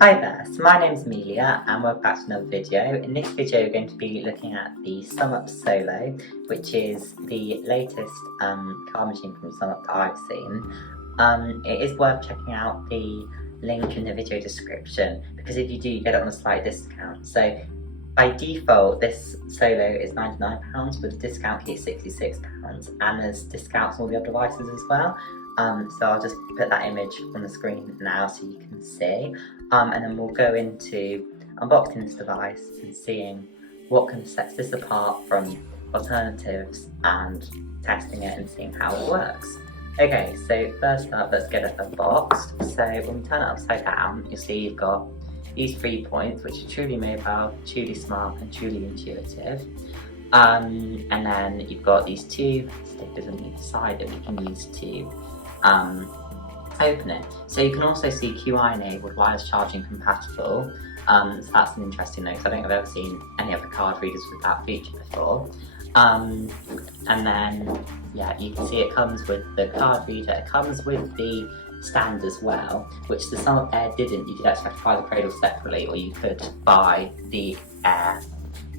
Hi there, so my name's Amelia and welcome back to another video. In this video we're going to be looking at the SumUp Solo, which is the latest card machine from SumUp that I've seen. It is worth checking out the link in the video description because if you do, you get it on a slight discount. So by default this Solo is £99, with a discount key £66, and there's discounts on all the other devices as well. So I'll just put that image on the screen now so you can see. And then we'll go into unboxing this device and seeing what kind of sets this apart from alternatives and testing it and seeing how it works. Okay, so first up, let's get it unboxed. So when we turn it upside down, you'll see you've got these 3 points, which are truly mobile, truly smart, and truly intuitive. And then you've got these 2 stickers on each side that we can use to open it. So you can also see QI enabled, wireless charging compatible. So that's an interesting note, because I don't think I've ever seen any other card readers with that feature before. And then, yeah, you can see it comes with the card reader, it comes with the stand as well, which the SumUp Air didn't. You did actually have to buy the cradle separately, or you could buy the Air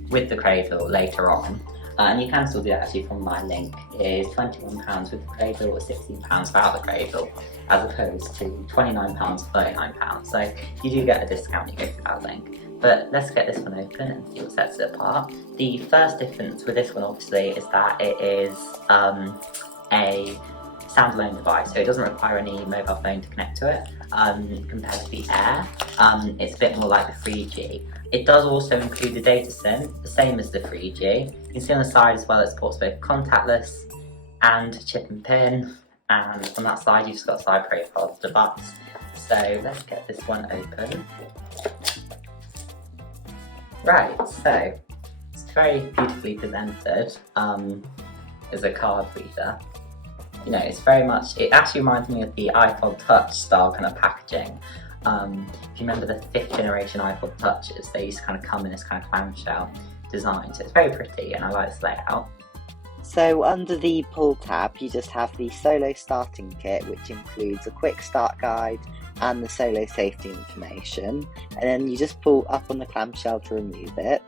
with the cradle later on. And you can still do that actually from my link. It is £21 with the cradle or £16 without the cradle, as opposed to £29, £39. So you do get a discount when you go through that link. But let's get this one open and see what sets it apart. The first difference with this one obviously is that it is a standalone device, so it doesn't require any mobile phone to connect to it compared to the Air. It's a bit more like the 3G. It does also include the data SIM, the same as the 3G. You can see on the side as well it supports both contactless and chip and pin, and on that side you've just got side profile of the device. So let's get this one open. Right, so it's very beautifully presented as a card reader. You know, it's very much, it actually reminds me of the iPod Touch style kind of packaging. If you remember the 5th generation iPod Touches, they used to kind of come in this kind of clamshell design, so it's very pretty and I like this layout. So under the pull tab you just have the Solo starting kit, which includes a quick start guide and the Solo safety information, and then you just pull up on the clamshell to remove it.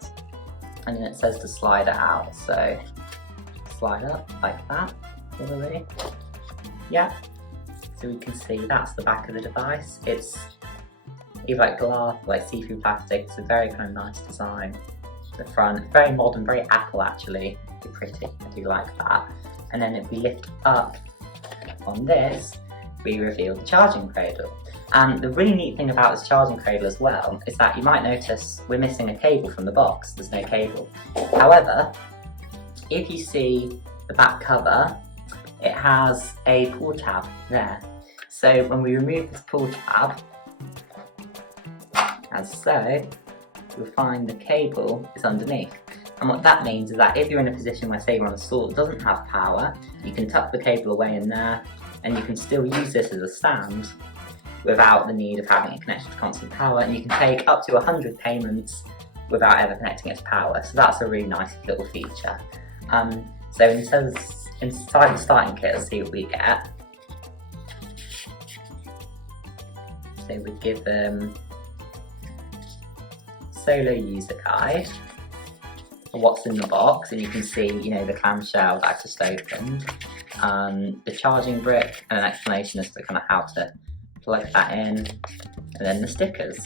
And then it says to slide it out, so slide up like that, probably. Yeah, so we can see that's the back of the device. It's either like glass, like see-through plastic. It's a very kind of nice design. The front, very modern, very Apple actually, very pretty, I do like that. And then if we lift up on this, we reveal the charging cradle. And the really neat thing about this charging cradle as well is that you might notice we're missing a cable from the box, there's no cable. However, if you see the back cover, it has a pull tab there. So when we remove this pull tab, as so, you'll find the cable is underneath. And what that means is that if you're in a position where, say, you're on a saw that doesn't have power, you can tuck the cable away in there and you can still use this as a stand without the need of having it connected to constant power, and you can take up to 100 payments without ever connecting it to power. So that's a really nice little feature. So inside the starting kit, let's see what we get. So we give them Solo user guide, what's in the box, and you can see, you know, the clamshell that I just opened, the charging brick, and an explanation as to kind of how to plug that in, and then the stickers.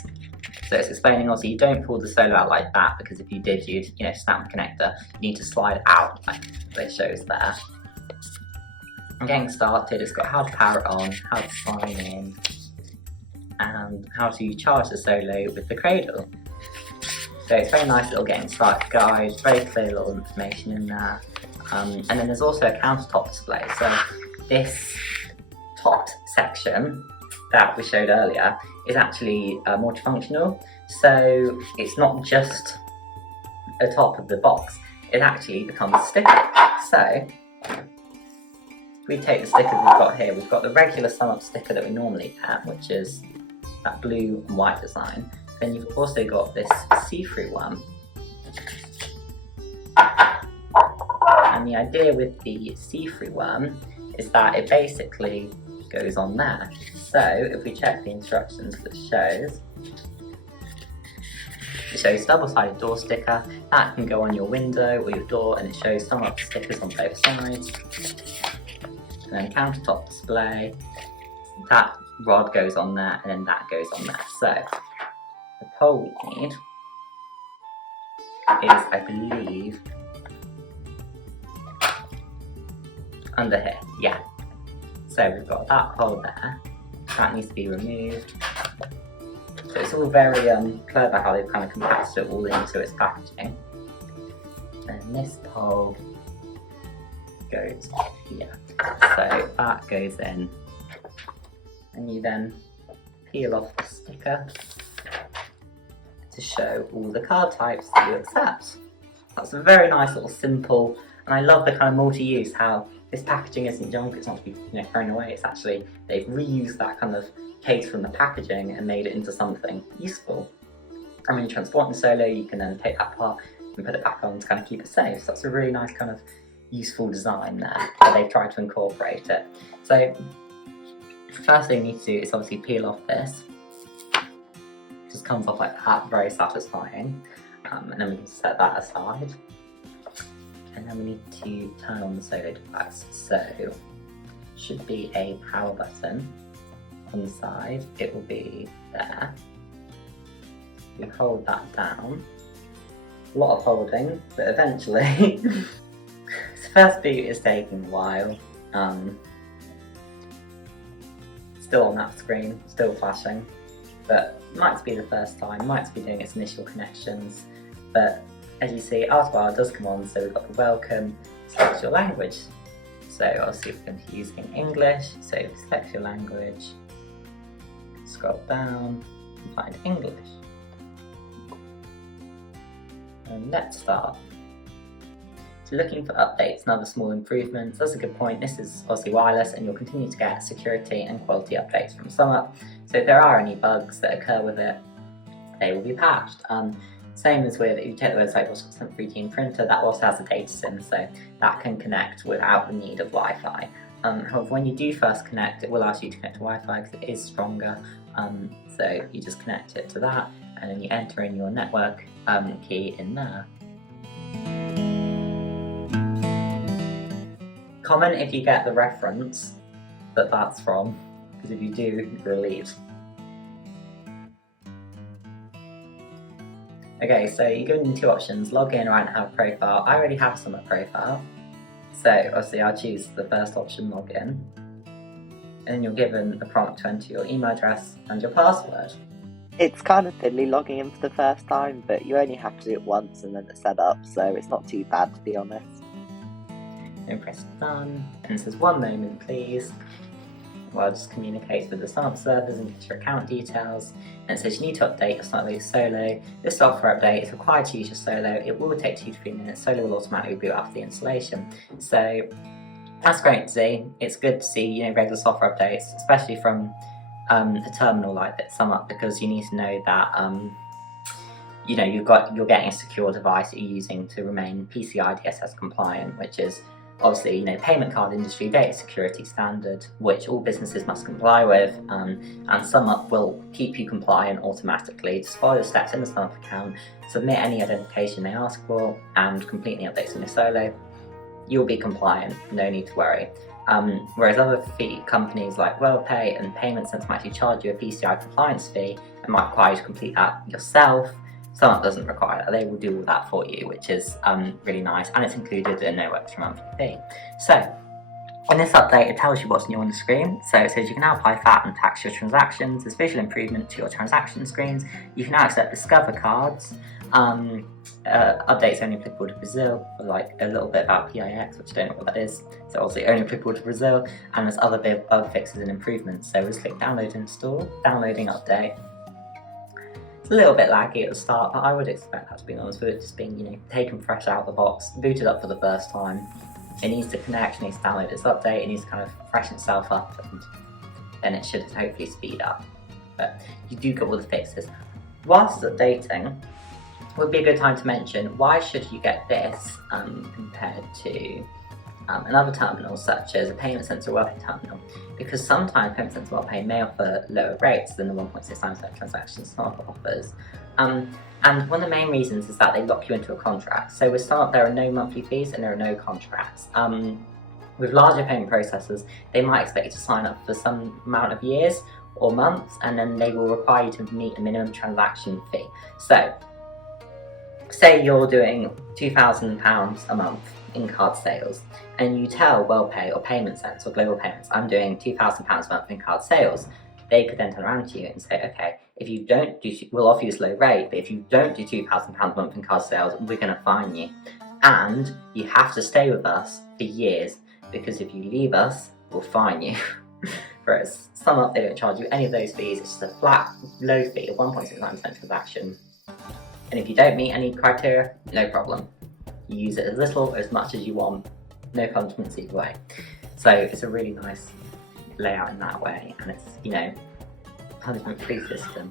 So it's explaining also you don't pull the Solo out like that, because if you did, you'd, you know, snap the connector. You need to slide out like it shows there. And getting started, it's got how to power it on, how to sign in, and how to charge the Solo with the cradle. So it's a very nice little getting started guide, very clear little information in there. And then there's also a countertop display. So this top section that we showed earlier is actually multifunctional. So it's not just the top of the box, it actually becomes a sticker. So if we take the stickers we've got here, we've got the regular SumUp sticker that we normally get, which is that blue and white design. Then you've also got this see-through one. And the idea with the see-through one is that it basically goes on there. So if we check the instructions that shows, It shows double-sided door sticker. That can go on your window or your door, and it shows SumUp stickers on both sides. And then countertop display. That rod goes on there, and then that goes on there. So the pole we need is, I believe, under here. Yeah. So we've got that pole there. That needs to be removed. So it's all very clever how they've kind of compacted it all into its packaging. And this pole goes here. So that goes in. And you then peel off the sticker to show all the card types that you accept. That's a very nice little simple, and I love the kind of multi-use, how this packaging isn't junk, it's not to be thrown away, it's actually, they've reused that kind of case from the packaging and made it into something useful. And when you're transporting Solo, you can then take that apart and put it back on to kind of keep it safe. So that's a really nice kind of useful design there, where they've tried to incorporate it. So the first thing you need to do is obviously peel off this. It just comes off like that, very satisfying. And then we can set that aside. And then we need to turn on the Solo device. So should be a power button on the side. It will be there. You hold that down. A lot of holding, but eventually. The first boot is taking a while. Still on that screen, still flashing, but might be the first time, might be doing its initial connections. But as you see, after a while it does come on, so we've got the welcome, select your language. So obviously we're going to be using English, so select your language, scroll down and find English. And let's start. So looking for updates and other small improvements, that's a good point. This is obviously wireless and you'll continue to get security and quality updates from SumUp. So if there are any bugs that occur with it, they will be patched. Same as with, if you check the website, what's called 3D printer, that also has a data SIM, so that can connect without the need of Wi-Fi. However, when you do first connect, it will ask you to connect to Wi-Fi because it is stronger. So you just connect it to that and then you enter in your network key in there. Comment if you get the reference that that's from, because if you do, you're relieved. Okay, so you're given two options, log in or have a profile. I already have a SumUp profile, so obviously I'll choose the first option, log in. And then you're given a prompt to enter your email address and your password. It's kind of fiddly logging in for the first time, but you only have to do it once and then it's set up, so it's not too bad to be honest. Then press done, and it says 1 moment please. Well, just communicates with the SumUp servers and gets your account details. And it says you need to update your SumUp Solo. This software update is required to use your Solo. It will take 2 to 3 minutes. Solo will automatically boot after the installation. So that's great to see. It's good to see regular software updates, especially from a terminal like that SumUp, because you need to know that you're getting a secure device that you're using to remain PCI DSS compliant, which is obviously, payment card industry data security standard, which all businesses must comply with, and SumUp will keep you compliant automatically. Just follow the steps in the SumUp account, submit any identification they ask for, and complete the updates on your Solo. You'll be compliant, no need to worry. Whereas other companies like WorldPay and Payment Sense might actually charge you a PCI compliance fee and might require you to complete that yourself. SumUp doesn't require that, they will do all that for you, which is really nice, and it's included in no extra monthly fee. So, in this update, it tells you what's new on the screen. So it says you can now apply VAT and tax your transactions, there's visual improvement to your transaction screens, you can now accept Discover cards, updates only applicable to Brazil, like a little bit about PIX, which I don't know what that is, so obviously only applicable to Brazil, and there's other bug fixes and improvements. So we'll just click download and install, downloading update. It's a little bit laggy at the start, but I would expect that, to be honest, with it just being, taken fresh out of the box, booted up for the first time. It needs to connect, it needs to download its update, it needs to kind of freshen itself up, and then it should hopefully speed up. But you do get all the fixes. Whilst it's updating, would be a good time to mention, why should you get this compared to another terminal such as a payment sensor WellPay terminal, because sometimes payment sensor WellPay may offer lower rates than the 1.6% transaction SumUp offers. And one of the main reasons is that they lock you into a contract. So with SumUp there are no monthly fees and there are no contracts. With larger payment processors, they might expect you to sign up for some amount of years or months, and then they will require you to meet a minimum transaction fee. So, say you're doing £2,000 a month in card sales, and you tell WellPay or Payment Sense or Global Payments, I'm doing £2,000 a month in card sales, they could then turn around to you and say, okay, if you don't do, we'll offer you this low rate, but if you don't do £2,000 a month in card sales, we're going to fine you. And you have to stay with us for years, because if you leave us, we'll fine you. Whereas SumUp, they don't charge you any of those fees, it's just a flat, low fee of 1.69% transaction. And if you don't meet any criteria, no problem. You use it as little or as much as you want, no punishments either way. So it's a really nice layout in that way, and it's, you know, punishment-free system.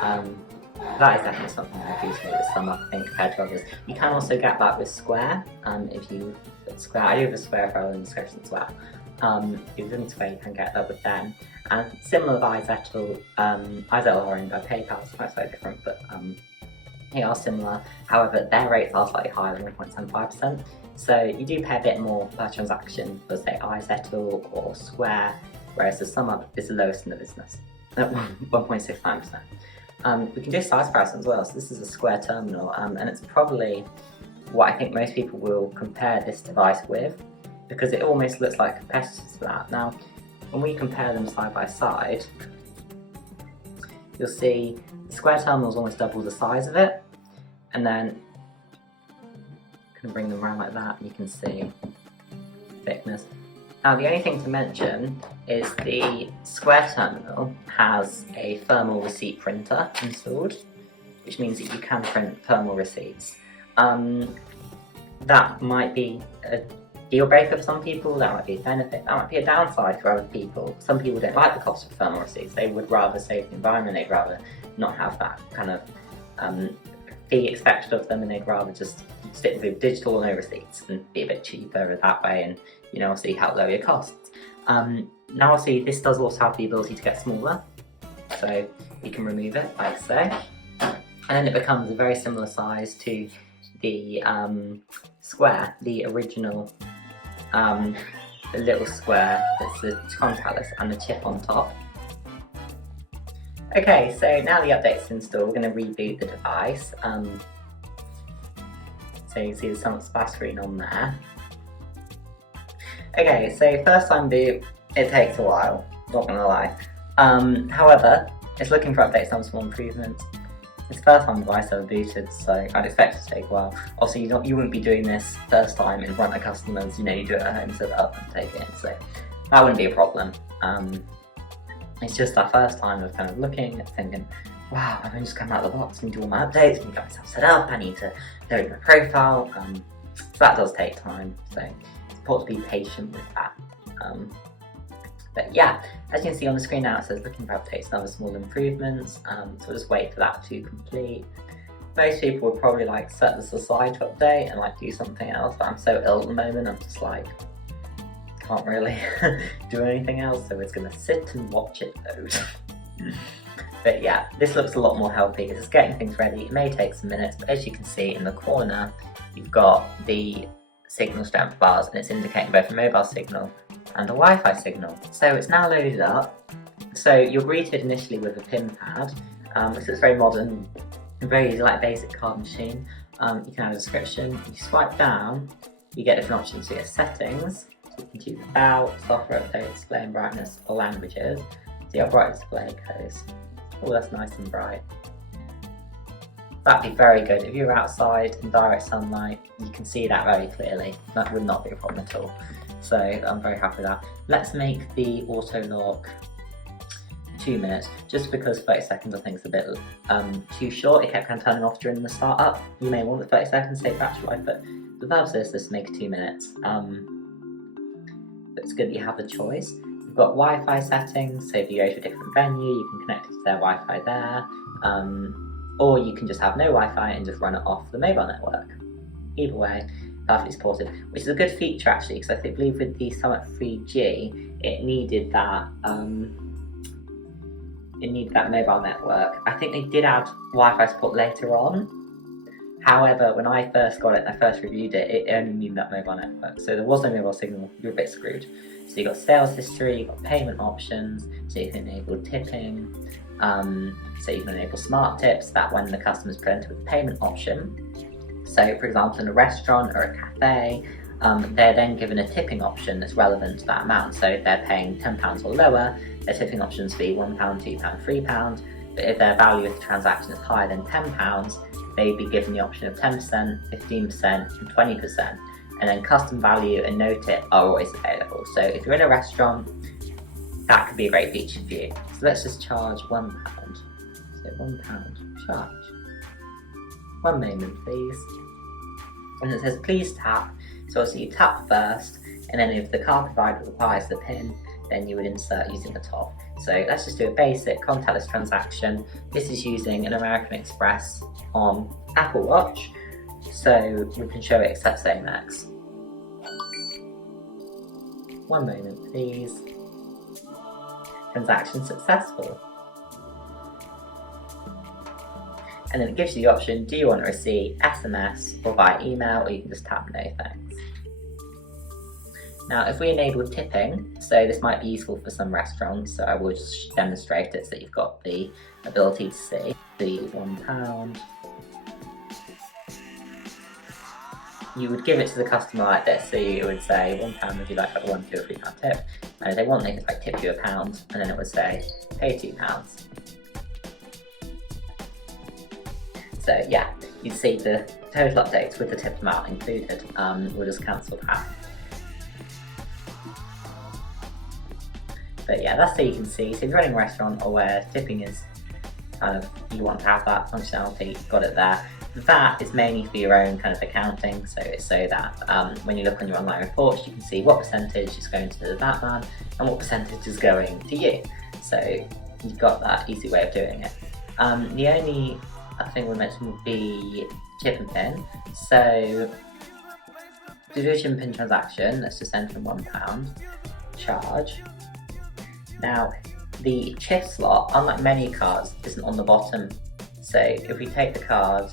That is definitely something I appreciate with SumUp, I think, compared to others. You can also get that with Square, if you Square, I do have a Square file in the description as well. If you're doing Square, you can get that with them. And similar with iZettle, iZettle are owned by PayPal, so it's slightly different, but they are similar. However, their rates are slightly higher than 1.75%. So you do pay a bit more per transaction for, say, iZettle or Square, whereas the SumUp is the lowest in the business, at 1.69%. We can do size comparison as well. So this is a Square terminal, and it's probably what I think most people will compare this device with, because it almost looks like competitors for that. Now, when we compare them side by side, you'll see the Square terminal is almost double the size of it, and then you can bring them around like that, and you can see thickness. Now, the only thing to mention is the Square terminal has a thermal receipt printer installed, which means that you can print thermal receipts. That might be a deal breaker for some people, that might be a benefit, that might be a downside for other people. Some people don't like the cost of thermal receipts, they would rather save the environment, they'd rather not have that kind of fee expected of them, and they'd rather just stick with digital no receipts and be a bit cheaper that way, and, you know, obviously help lower your costs. Now obviously this does also have the ability to get smaller, so you can remove it like so, and then it becomes a very similar size to the Square, the original the little Square that's the contactless and the chip on top. Okay, so now the update's installed, we're going to reboot the device. So you can see the SumUp splash screen on there. Okay, so first time boot, it takes a while, not gonna lie. However, it's looking for updates on small improvements. It's the first time device ever booted, so I'd expect it to take a while. Obviously, you wouldn't be doing this first time in front of customers, you know, you do it at home, set it up and take it in, so that wouldn't be a problem. It's just our first time of kind of looking and thinking, wow, I've only just come out of the box, I need to do all my updates, I need to get myself set up, I need to load my profile, so that does take time, so it's important to be patient with that. But yeah, as you can see on the screen now, it says looking for updates and other small improvements, so we'll just wait for that to complete. Most people would probably like set this aside to update and like do something else, but I'm so ill at the moment, I'm just like, can't really do anything else, so it's gonna sit and watch it load. But yeah, this looks a lot more healthy, it's just getting things ready. It may take some minutes, but as you can see in the corner, you've got the signal strength bars, and it's indicating both a mobile signal and a Wi-Fi signal. So it's now loaded up. So you're greeted initially with a pin pad. So it's very modern, very like basic card machine. You can add a description. You swipe down, you get different options. So you get settings, so you can choose about, software update, display and brightness, or languages. So your bright display goes, oh, that's nice and bright. That'd be very good. If you're outside in direct sunlight, you can see that very clearly. That would not be a problem at all. So I'm very happy with that. Let's make the auto lock 2 minutes, just because 30 seconds I think is a bit too short. It kept kind of turning off during the startup. You may want the 30 seconds to save battery life, but the purpose of this is to make it 2 minutes. But it's good that you have the choice. You've got Wi-Fi settings, so if you go to a different venue, you can connect it to their Wi-Fi there. Or you can just have no Wi-Fi and just run it off the mobile network. Either way, perfectly supported, which is a good feature actually, because I believe with the SumUp 3G, it needed that mobile network. I think they did add Wi-Fi support later on. However, when I first got it and I first reviewed it, it only needed that mobile network. So there was no mobile signal, you were a bit screwed. So you got sales history, you got payment options, so you can enable tipping, so you can enable smart tips, that when the customer's presented with a payment option. So for example, in a restaurant or a cafe, they're then given a tipping option that's relevant to that amount. So if they're paying £10 or lower, their tipping options be £1, £2, £3. But if their value of the transaction is higher than £10, they'd be given the option of 10%, 15% and 20%. And then custom value and no tip are always available. So if you're in a restaurant, that could be a great feature for you. So let's just charge £1. So £1 charge. 1 moment please. And it says please tap. So obviously you tap first, and then if the card provider requires the PIN, then you would insert using the top. So let's just do a basic contactless transaction. This is using an American Express on Apple Watch, so we can show it accepts Amex. 1 moment please. Transaction successful. And then it gives you the option, do you want to receive SMS or via email, or you can just tap no thanks. Now if we enable tipping, so this might be useful for some restaurants, so I will just demonstrate it so that you've got the ability to see the £1. You would give it to the customer like this, so you would say £1, would you like a £1, £2 or £3 tip? And if they want, they could like tip you £1, and then it would say pay £2. So yeah, you'd see the total updates with the tip amount included. We'll just cancel that. But yeah, that's so you can see. So if you're running a restaurant or where tipping is kind of, you want to have that functionality, you've got it there. That is mainly for your own kind of accounting, so it's so that when you look on your online reports, you can see what percentage is going to that man and what percentage is going to you. So you've got that easy way of doing it. The only thing we mentioned would be chip and pin. So to do a chip and pin transaction, let's just enter in £1, charge. Now the chip slot, unlike many cards, isn't on the bottom. So if we take the card,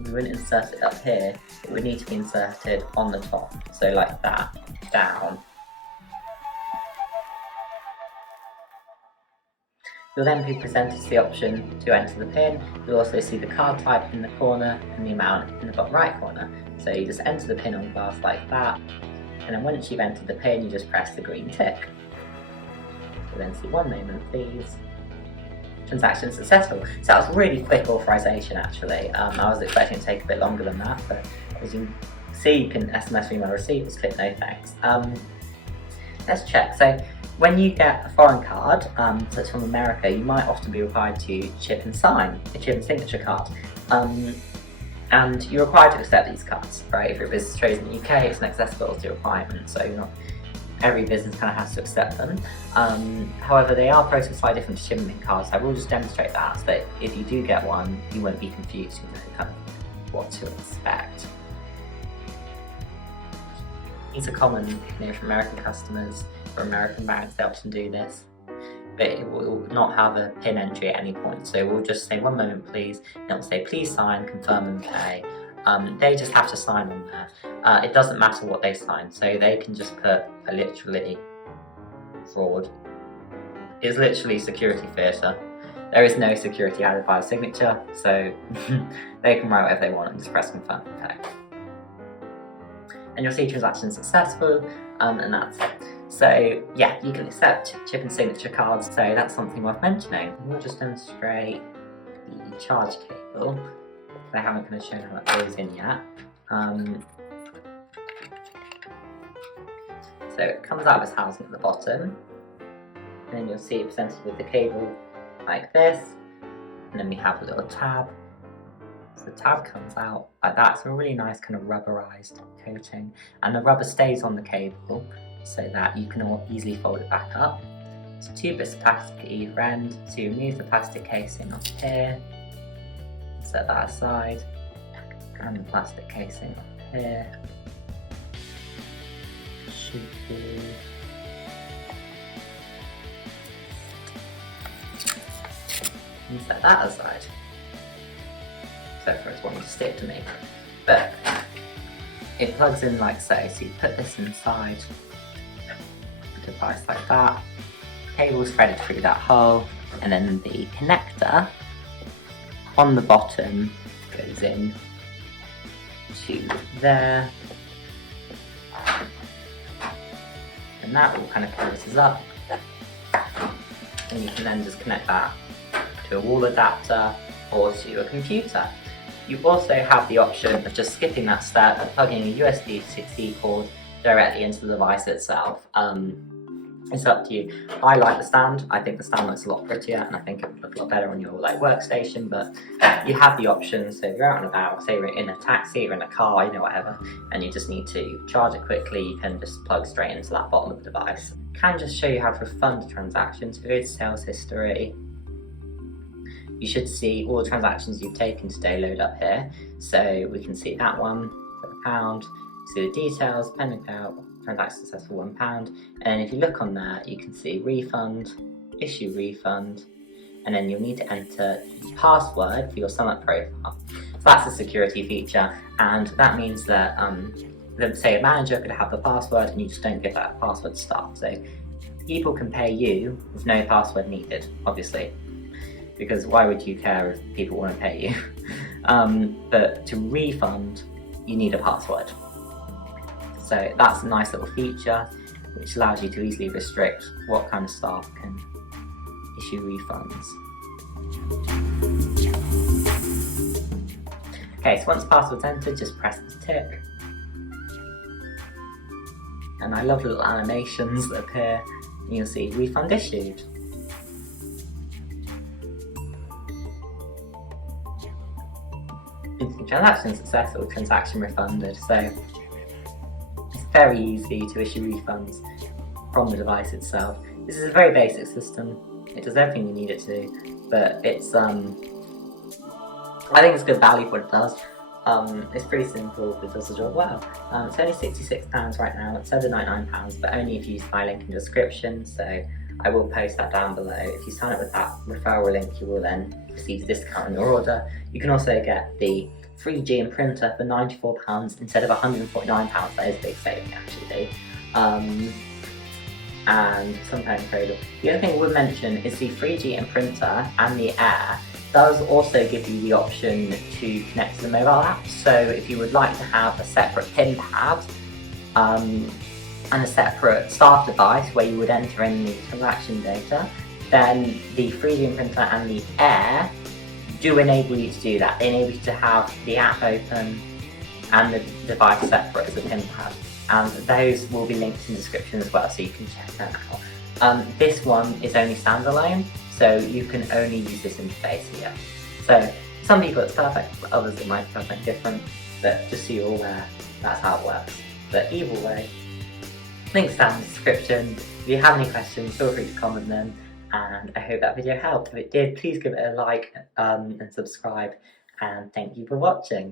we wouldn't insert it up here, it would need to be inserted on the top. So like that, down. You'll then be presented to the option to enter the PIN. You'll also see the card type in the corner and the amount in the bottom right corner. So you just enter the PIN on glass like that, and then once you've entered the PIN, you just press the green tick. You'll then see 1 moment please. Transaction successful. So that was really quick authorization actually. I was expecting it to take a bit longer than that, but as you can see, you can SMS or email receipt, just click no thanks. Let's check. So when you get a foreign card, such from America, you might often be required to chip and sign a chip and signature card. And you're required to accept these cards, right? If your business trades in the UK, it's an accessibility requirement, so not every business kind of has to accept them. However, they are processed slightly different to chip and pin cards, so I will just demonstrate that, so that if you do get one, you won't be confused, you know kind of what to expect. These are common, for American customers, for American banks, they often do this, but it will not have a PIN entry at any point. So we'll just say 1 moment please, and it'll say please sign, confirm and pay. They just have to sign on there. It doesn't matter what they sign, so they can just put a literally fraud. It's literally security theatre. There is no security added by a signature, so they can write whatever they want and just press confirm and pay. And you'll see transaction successful, and that's it. So yeah, you can accept chip and signature cards, so that's something worth mentioning. We'll just demonstrate the charge cable. I haven't kind of shown how that goes in yet. So it comes out of its housing at the bottom, and then you'll see it presented with the cable like this, and then we have a little tab. So the tab comes out like that, so a really nice kind of rubberized coating, and the rubber stays on the cable so that you can all easily fold it back up. So 2 bits of plastic at either end, so you remove the plastic casing off here, set that aside, and the plastic casing off here should be and set that aside. So for it's wanting to stick to me. But it plugs in like so, so you put this inside the device like that, cable's threaded through that hole, and then the connector on the bottom goes in to there, and that all kind of closes up, and you can then just connect that to a wall adapter or to a computer. You also have the option of just skipping that step and plugging a USB-C cord directly into the device itself. It's up to you. I like the stand. I think the stand looks a lot prettier, and I think it would look a lot better on your like workstation, but you have the option. So if you're out and about, say you're in a taxi or in a car, you know, whatever, and you just need to charge it quickly, you can just plug straight into that bottom of the device. Can just show you how to refund transactions. Go to sales history. You should see all the transactions you've taken today load up here. So we can see that one for £1, see the details, pending payout, transaction successful £1. And if you look on there, you can see refund, issue refund, and then you'll need to enter the password for your SumUp profile. So that's a security feature, and that means that say a manager could have the password and you just don't give that password to staff. So people can pay you with no password needed, obviously, because why would you care if people want to pay you? But to refund, you need a password. So that's a nice little feature which allows you to easily restrict what kind of staff can issue refunds. Okay, so once the password's entered, just press the tick. And I love little animations that appear, and you'll see refund issued. Instant transaction successful, transaction refunded. So it's very easy to issue refunds from the device itself. This is a very basic system. It does everything you need it to, but it's I think it's good value for what it does. It's pretty simple, but it does the job well. It's only £66 right now. It says £99, but only if you use my link in the description. So I will post that down below. If you sign up with that referral link, you will then receive a discount on your order. You can also get the 3G and printer for £94 instead of £149. That is a big saving, actually. And some kind of code. The other thing I would mention is the 3G and printer and the Air does also give you the option to connect to the mobile app. So if you would like to have a separate PIN pad and a separate staff device where you would enter in the transaction data, then the 3D printer and the Air do enable you to do that. They enable you to have the app open and the device separate as a PIN pad. And those will be linked in the description as well, so you can check them out. This one is only standalone, so you can only use this interface here. So some people it's perfect, for others it might be something different, but just so you're aware, that's how it works. But either way, links down in the description. If you have any questions, feel free to comment them, and I hope that video helped. If it did, please give it a like and subscribe, and thank you for watching.